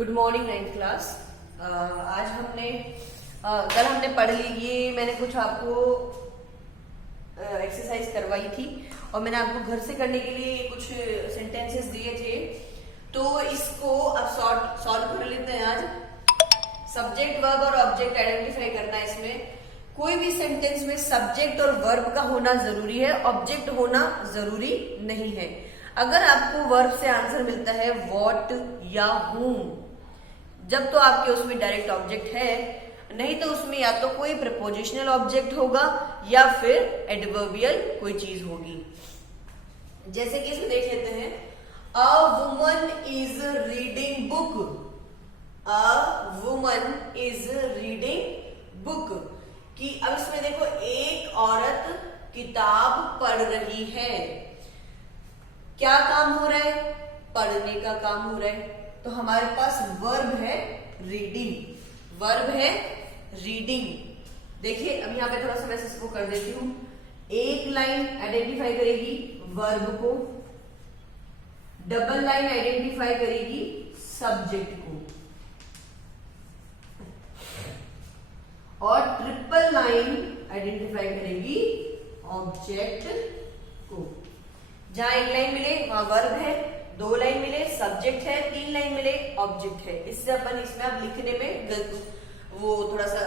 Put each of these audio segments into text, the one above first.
Good morning 9th class. आज कल हमने पढ़ ली, ये मैंने कुछ आपको एक्सरसाइज करवाई थी और मैंने आपको घर से करने के लिए कुछ सेंटेंसेस दिए थे, तो इसको अब सॉल्व कर लेते हैं। आज सब्जेक्ट वर्ब और ऑब्जेक्ट आइडेंटिफाई करना है। इसमें कोई भी सेंटेंस में सब्जेक्ट और वर्ब का होना जरूरी है, ऑब्जेक्ट होना जरूरी नहीं है। अगर आपको वर्ब से आंसर मिलता है व्हाट या whom, जब तो आपके उसमें डायरेक्ट ऑब्जेक्ट है, नहीं तो उसमें या तो कोई प्रपोजिशनल ऑब्जेक्ट होगा या फिर एडवर्बियल कोई चीज होगी। जैसे कि इसमें देख लेते हैं, a woman is reading book. A woman is reading book कि अब इसमें देखो, एक औरत किताब पढ़ रही है। क्या काम हो रहा है? पढ़ने का काम हो रहा है। तो हमारे पास वर्ब है रीडिंग। वर्ब है रीडिंग। देखिए अब यहां पे थोड़ा सा मैं इसको कर देती हूं। एक लाइन आइडेंटिफाई करेगी वर्ब को, डबल लाइन आइडेंटिफाई करेगी सब्जेक्ट को, और ट्रिपल लाइन आइडेंटिफाई करेगी ऑब्जेक्ट को। जहां एक लाइन मिले वहां वर्ब है, दो लाइन मिले सब्जेक्ट है, तीन लाइन मिले ऑब्जेक्ट है। इससे अपन इसमें अब लिखने में वो थोड़ा सा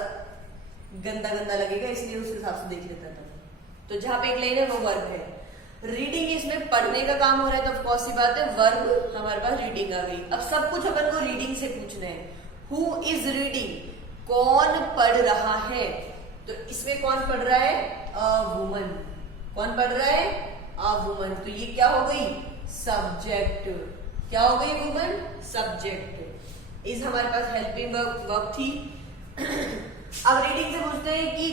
गंदा गंदा लगेगा, इसलिए उस हिसाब से देख लेता था। तो जहां पे एक लाइन है वो वर्ब है। रीडिंग इसमें पढ़ने का काम हो रहा है, तो ऑफ कोर्स सी बात है वर्ब हमारे पास रीडिंग आ गई। अब सब कुछ अपन को रीडिंग से पूछना है। Who is reading? कौन पढ़ रहा है? तो इसमें कौन पढ़ रहा है? A woman. कौन पढ़ रहा है? A woman. तो ये क्या हो गई? सब्जेक्ट। क्या हो गई? Woman subject. इस हमारे पास हेल्पिंग वर्ब थी। अब रीडिंग से पूछते हैं कि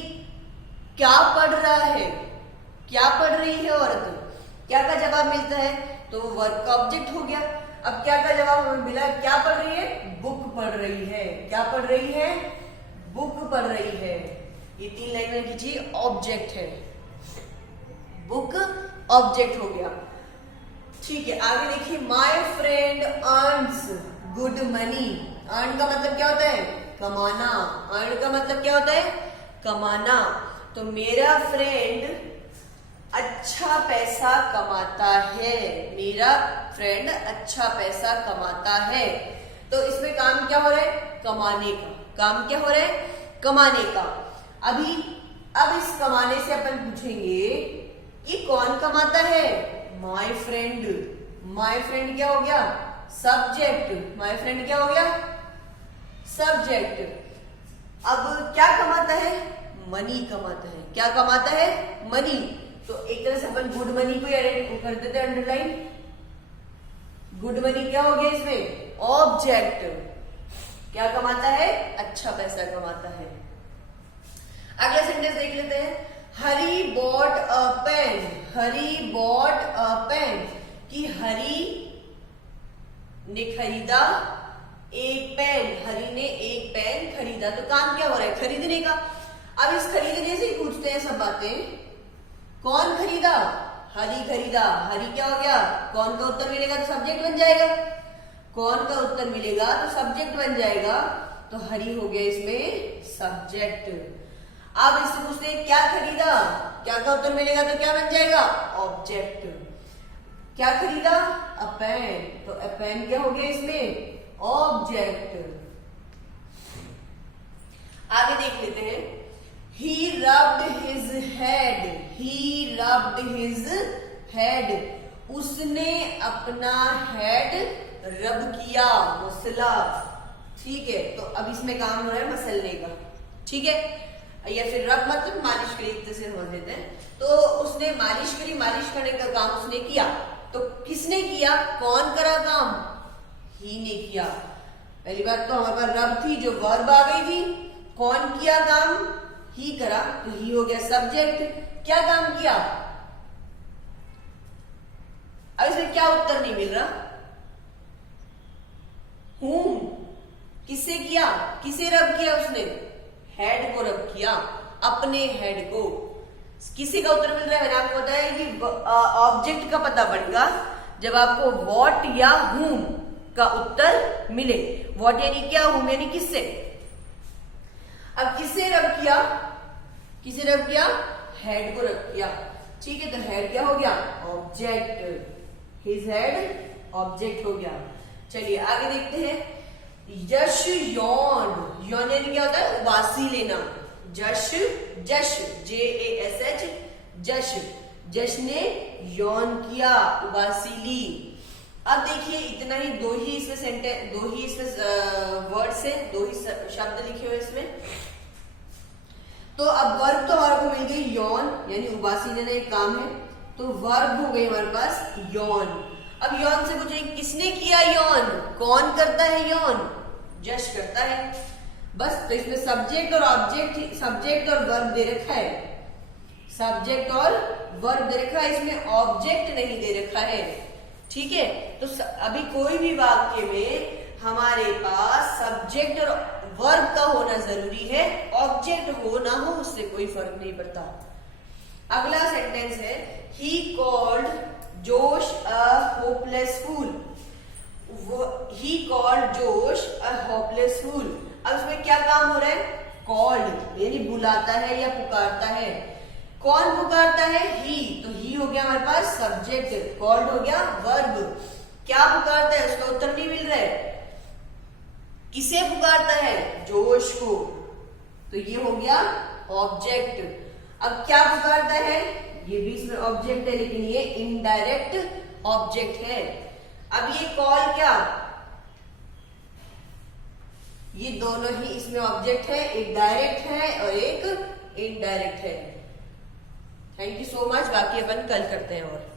क्या पढ़ रहा है? क्या पढ़ रही है औरत? क्या का जवाब मिलता है तो वर्ब का ऑब्जेक्ट हो गया। अब क्या का जवाब हमें मिला? क्या पढ़ रही है? बुक पढ़ रही है। क्या पढ़ रही है? बुक पढ़ रही है। ये तीन लाइन में कीजिए, ऑब्जेक्ट है। बुक ऑब्जेक्ट हो गया। ठीक है, आगे देखिए, my friend earns good money. Earn का मतलब क्या होता है? कमाना। अर्न का मतलब क्या होता है? कमाना। तो मेरा फ्रेंड अच्छा पैसा कमाता है। मेरा फ्रेंड अच्छा पैसा कमाता है। तो इसमें काम क्या हो रहा है? कमाने का। काम क्या हो रहा है? कमाने का। अब इस कमाने से अपन पूछेंगे कि कौन कमाता है? My friend. माय फ्रेंड क्या हो गया? सब्जेक्ट। माय फ्रेंड क्या हो गया? सब्जेक्ट। अब क्या कमाता है? मनी कमाता है। क्या कमाता है? मनी। तो एक तरह से अपन गुड मनी को कर देते हैं अंडरलाइन। गुड मनी क्या हो गया इसमें? ऑब्जेक्ट। क्या कमाता है? अच्छा पैसा कमाता है। अगला सेंटेंस देख लेते हैं, Hari bought a pen. Hari bought a pen कि हरी ने खरीदा एक पेन। हरी ने एक पेन खरीदा। तो काम क्या हो रहा है? खरीदने का। अब इस खरीदने से ही पूछते हैं सब बातें। कौन खरीदा? हरी खरीदा। हरी क्या हो गया? कौन का उत्तर मिलेगा तो सब्जेक्ट बन जाएगा। कौन का उत्तर मिलेगा तो सब्जेक्ट बन जाएगा। तो हरी हो गया इसमें सब्जेक्ट। अब इससे पूछते हैं क्या खरीदा? क्या का उत्तर मिलेगा तो क्या बन जाएगा? ऑब्जेक्ट। क्या खरीदा? अ पेन। तो अ पेन क्या हो गया इसमें? ऑब्जेक्ट। आगे देख लेते हैं, he rubbed his head. He rubbed his head. उसने अपना हेड रब किया, मसला। ठीक है, तो अब इसमें काम हो रहा है मसलने का। ठीक है, या फिर रब मतलब मालिश के लिए, एक तरह से समझ लेते हैं। तो उसने मालिश करी, मालिश करने का काम उसने किया। तो किसने किया? कौन करा काम? ही ने किया। पहली बात तो हमारे पास रब थी जो वर्ब आ गई थी। कौन किया काम? ही करा, तो ही हो गया सब्जेक्ट। क्या काम किया? अब इसमें क्या उत्तर नहीं मिल रहा? हूं किससे किया? किसे रब किया उसने? हेड को रब किया, अपने हेड को। किसी का उत्तर मिल रहा है? मैंने आपको बताया कि ऑब्जेक्ट का पता पड़ेगा जब आपको व्हाट या whom का उत्तर मिले। व्हाट यानी क्या, हुम यानी किससे। अब किससे रब किया, किसे रब किया, हेड को रब किया। ठीक है, तो हेड क्या हो गया, ऑब्जेक्ट, हिज हेड ऑब्जेक्ट हो गया। चलिए आगे देखते हैं। यश यौन, यौन यानी क्या होता है, उबासी लेना। जश, जश, JASH, जश, जश ने यौन किया, उबासी ली। अब देखिए इतना ही, दो ही इसमें सेंटेंस, दो ही इसमें वर्ड्स हैं, दो ही शब्द लिखे हुए इसमें। तो अब वर्ब तो हमारे को मिल गई यौन, यानी उबासी लेना एक काम है, तो वर्ब हो गई हमारे पास यौन। अब यौन से पूछे किसने किया यौन, कौन करता है यौन, जश करता है। बस, तो इसमें सब्जेक्ट और ऑब्जेक्ट, सब्जेक्ट और वर्ब दे रखा है, सब्जेक्ट और वर्ब दे रखा है, इसमें ऑब्जेक्ट नहीं दे रखा है। ठीक है, तो अभी कोई भी वाक्य में हमारे पास सब्जेक्ट और वर्ब का होना जरूरी है, ऑब्जेक्ट हो ना हो उससे कोई फर्क नहीं पड़ता। अगला सेंटेंस है, ही कॉल्ड जोश अ होपलेस फूल। ही कॉल्ड जोश अ होपलेस फूल। अब इसमें क्या काम हो रहा है, कॉल्ड यानी बुलाता है या पुकारता है। कौन पुकारता है, ही, तो ही हो गया हमारे पास सब्जेक्ट, कॉल्ड हो गया वर्ब। क्या पुकारता है, उसका उत्तर नहीं मिल रहा है, किसे पुकारता है, जोश को, तो ये हो गया ऑब्जेक्ट। अब क्या पुकारता है, ये भी इसमें ऑब्जेक्ट है, लेकिन ये इनडायरेक्ट ऑब्जेक्ट है। अब ये कॉल क्या, ये दोनों ही इसमें ऑब्जेक्ट है, एक डायरेक्ट है और एक इनडायरेक्ट है। थैंक यू सो मच, बाकी अपन कल करते हैं और